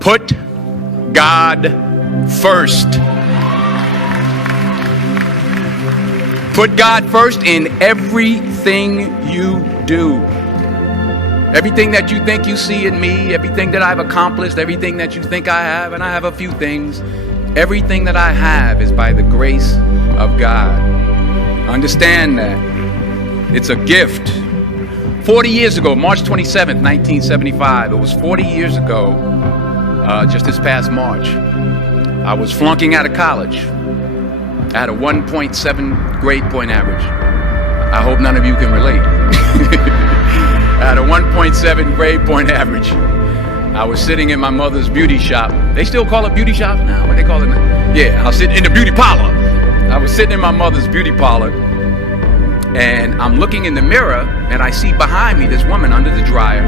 Put God first. Put God first in everything you do. Everything that you think you see in me, everything that I've accomplished, everything that you think I have, and I have a few things, everything that I have is by the grace of God. Understand that. It's a gift. 40 years ago, March 27th, 1975, it was 40 years ago, just this past March, I was flunking out of college. I had a 1.7 grade point average. I hope none of you can relate. I had a 1.7 grade point average. I was sitting in my mother's beauty shop. They still call it beauty shops now? What do they call it now? Yeah, I was sitting in the beauty parlor. I was sitting in my mother's beauty parlor, and I'm looking in the mirror, and I see behind me this woman under the dryer.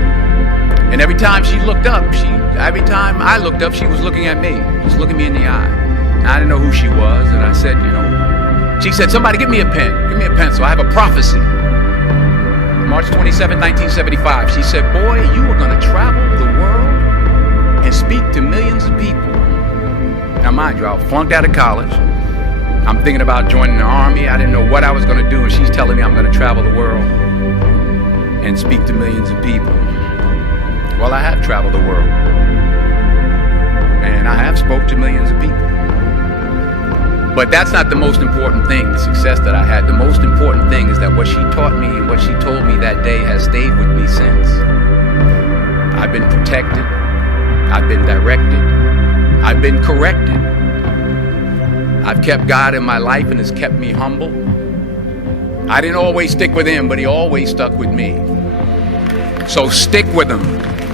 And every time she looked up, every time I looked up, she was looking at me, just looking me in the eye. And I didn't know who she was, and I said, she said, somebody give me a pen, give me a pencil, I have a prophecy. March 27, 1975, she said, boy, you are going to travel the world and speak to millions of people. Now mind you, I was flunked out of college. I'm thinking about joining the army. I didn't know what I was going to do, and she's telling me I'm going to travel the world and speak to millions of people. Well, I have traveled the world, and I have spoke to millions of people. But that's not the most important thing, the success that I had. The most important thing is that what she taught me and what she told me that day has stayed with me since. I've been protected. I've been directed. I've been corrected. I've kept God in my life, and it's kept me humble. I didn't always stick with him, but he always stuck with me. So stick with him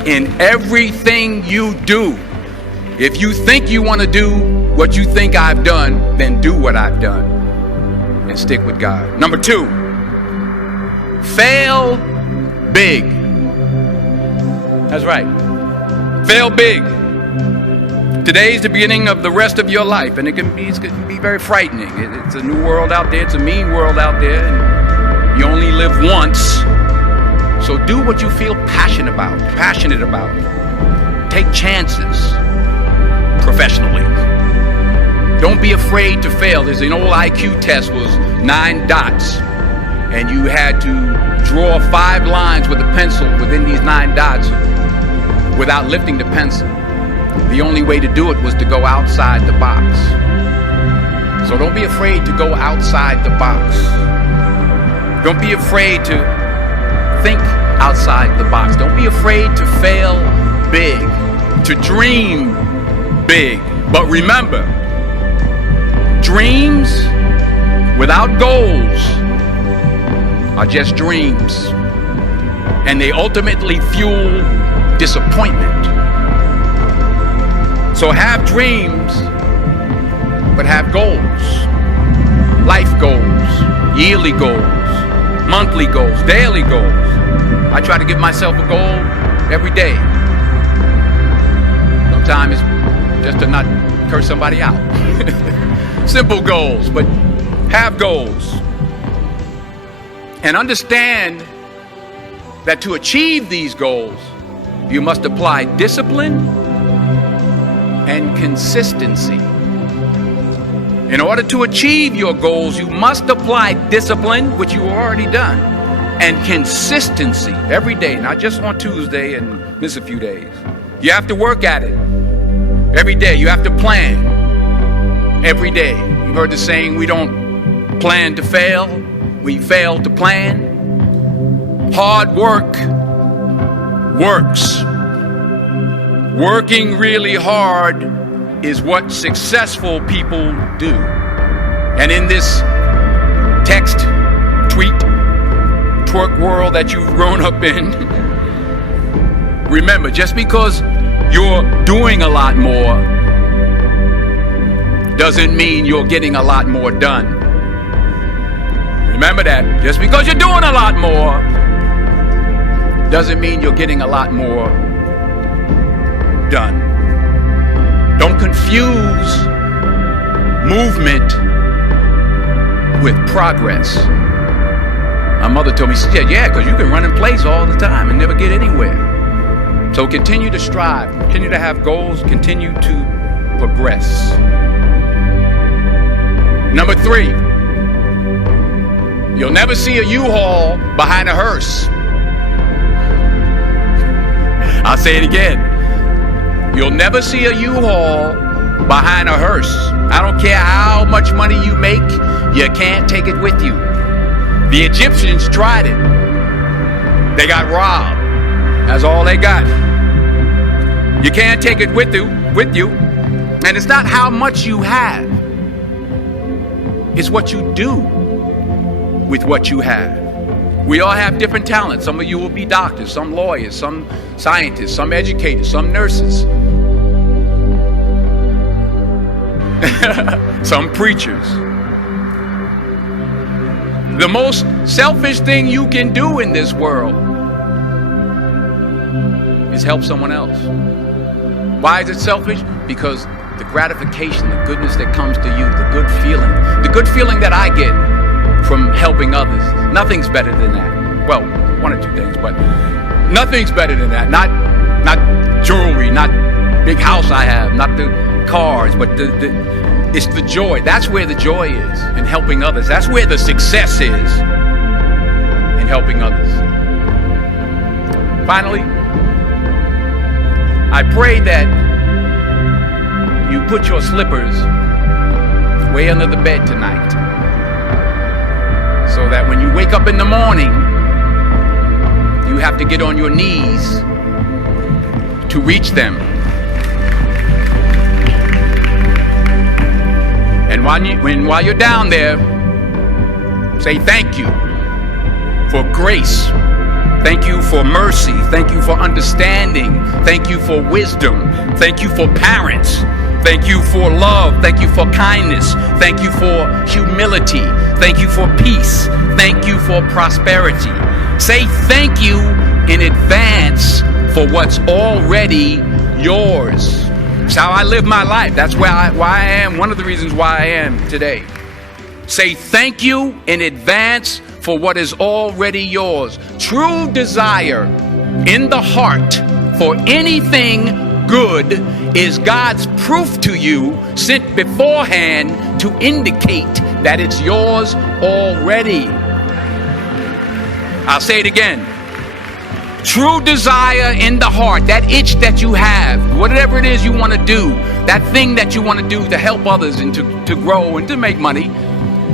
in everything you do. If you think you want to do what you think I've done, then do what I've done and stick with God. Number 2, fail big. That's right. Fail big. Today's the beginning of the rest of your life, and it can be very frightening. It's a new world out there. It's a mean world out there, and you only live once. So do what you feel passionate about. Take chances professionally. Don't be afraid to fail. There's an old IQ test, was 9 dots, and you had to draw 5 lines with a pencil within these 9 dots without lifting the pencil. The only way to do it was to go outside the box. So don't be afraid to go outside the box. Don't be afraid to think outside the box. Don't be afraid to fail big, to dream big. But remember, dreams without goals are just dreams, and they ultimately fuel disappointment. So have dreams, but have goals. Life goals, yearly goals, monthly goals, daily goals. I try to give myself a goal every day. Sometimes it's just to not curse somebody out. Simple goals, but have goals. And understand that to achieve these goals, you must apply discipline and consistency. In order to achieve your goals, you must apply discipline, which you've already done, and consistency every day, not just on Tuesday and miss a few days. You have to work at it every day. You have to plan every day. You heard the saying, we don't plan to fail, we fail to plan. Hard work works. Working really hard is what successful people do. And in this text, tweet, twerk world that you've grown up in, remember, just because you're doing a lot more doesn't mean you're getting a lot more done. Remember that. Just because you're doing a lot more doesn't mean you're getting a lot more done. Don't confuse movement with progress. My mother told me, she said, yeah, because you can run in place all the time and never get anywhere. So continue to strive, continue to have goals, continue to progress. Number 3, you'll never see a U-Haul behind a hearse. I'll say it again. You'll never see a U-Haul behind a hearse. I don't care how much money you make, you can't take it with you. The Egyptians tried it. They got robbed. That's all they got. You can't take it with you. And it's not how much you have. It's what you do with what you have. We all have different talents. Some of you will be doctors, some lawyers, some scientists, some educators, some nurses, some preachers. The most selfish thing you can do in this world is help someone else. Why is it selfish? Because the gratification, the goodness that comes to you, the good feeling that I get from helping others, nothing's better than that. Well, one or two things, but nothing's better than that. Not jewelry, not big house I have, not the cars, but it's the joy. That's where the joy is, in helping others. That's where the success is, in helping others. Finally, I pray that you put your slippers way under the bed tonight, so that when you wake up in the morning, you have to get on your knees to reach them. And while you're down there, say thank you for grace. Thank you for mercy. Thank you for understanding. Thank you for wisdom. Thank you for parents. Thank you for love. Thank you for kindness. Thank you for humility. Thank you for peace. Thank you for prosperity. Say thank you in advance for what's already yours. It's how I live my life. That's why I am. One of the reasons why I am today. Say thank you in advance for what is already yours. True desire in the heart for anything good is God's proof to you, sent beforehand to indicate that it's yours already. I'll say it again. True desire in the heart, that itch that you have, whatever it is you want to do, that thing that you want to do to help others and to grow and to make money,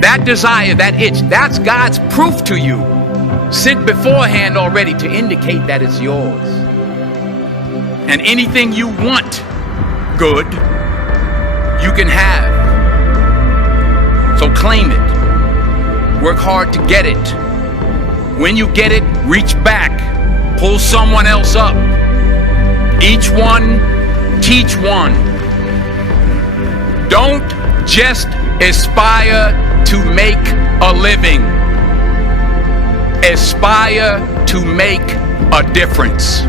that desire, that itch, that's God's proof to you, sent beforehand already to indicate that it's yours. And anything you want good, you can have. So claim it. Work hard to get it. When you get it, reach back. Pull someone else up. Each one, teach one. Don't just aspire to make a living. Aspire to make a difference.